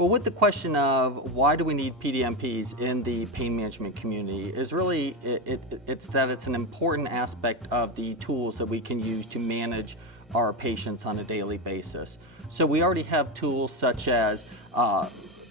Well, with the question of why do we need PDMPs in the pain management community is really, it's that it's an important aspect of the tools that we can use to manage our patients on a daily basis. So we already have tools such as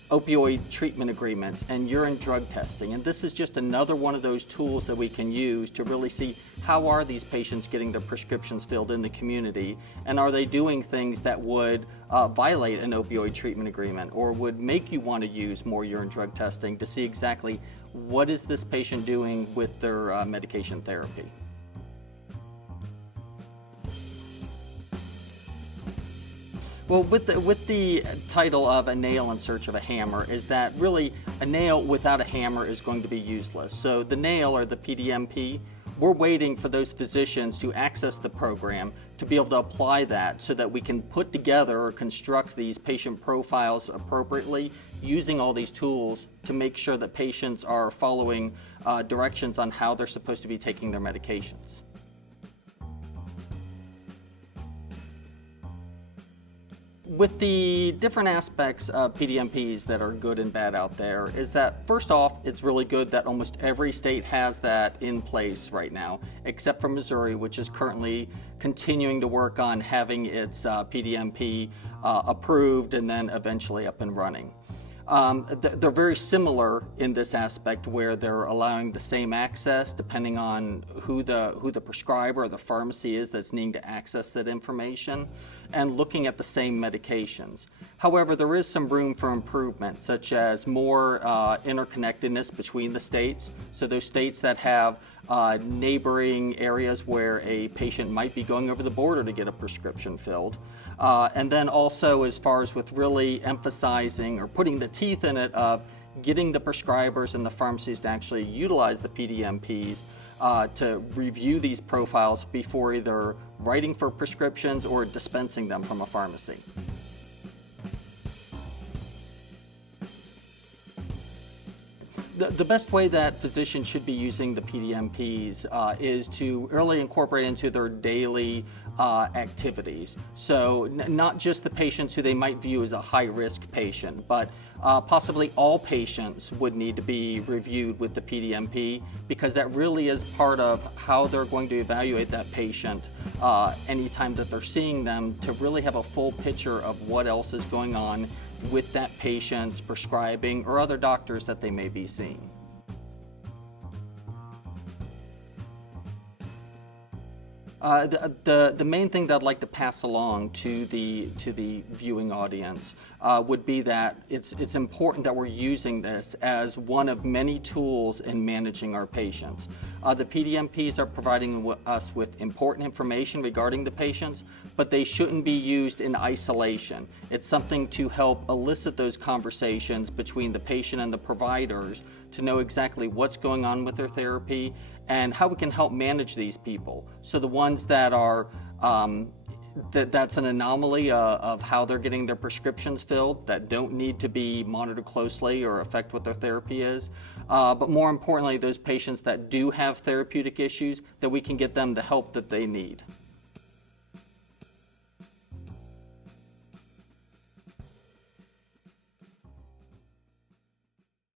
opioid treatment agreements and urine drug testing, and this is just another one of those tools that we can use to really see how are these patients getting their prescriptions filled in the community, and are they doing things that would violate an opioid treatment agreement or would make you want to use more urine drug testing to see exactly what is this patient doing with their medication therapy. Well, with the title of A Nail in Search of a Hammer is that really a nail without a hammer is going to be useless. So the nail, or the PDMP, we're waiting for those physicians to access the program to be able to apply that so that we can put together or construct these patient profiles appropriately using all these tools to make sure that patients are following directions on how they're supposed to be taking their medications. With the different aspects of PDMPs that are good and bad out there is that, first off, it's really good that almost every state has that in place right now, except for Missouri, which is currently continuing to work on having its PDMP approved and then eventually up and running. They're very similar in this aspect where they're allowing the same access depending on who the prescriber or the pharmacy is that's needing to access that information, and looking at the same medications. However, there is some room for improvement, such as more interconnectedness between the states. So those states that have neighboring areas where a patient might be going over the border to get a prescription filled. And then also as far as with really emphasizing or putting the teeth in it of getting the prescribers and the pharmacies to actually utilize the PDMPs to review these profiles before either writing for prescriptions or dispensing them from a pharmacy. The best way that physicians should be using the PDMPs is to really incorporate into their daily activities. So not just the patients who they might view as a high-risk patient, but possibly all patients would need to be reviewed with the PDMP, because that really is part of how they're going to evaluate that patient anytime that they're seeing them, to really have a full picture of what else is going on with that patient's prescribing or other doctors that they may be seeing. The main thing that I'd like to pass along to the viewing audience would be that it's important that we're using this as one of many tools in managing our patients. The PDMPs are providing us with important information regarding the patients, but they shouldn't be used in isolation. It's something to help elicit those conversations between the patient and the providers to know exactly what's going on with their therapy and how we can help manage these people. So the ones that are that's an anomaly of how they're getting their prescriptions filled, that don't need to be monitored closely or affect what their therapy is. But more importantly, those patients that do have therapeutic issues, that we can get them the help that they need.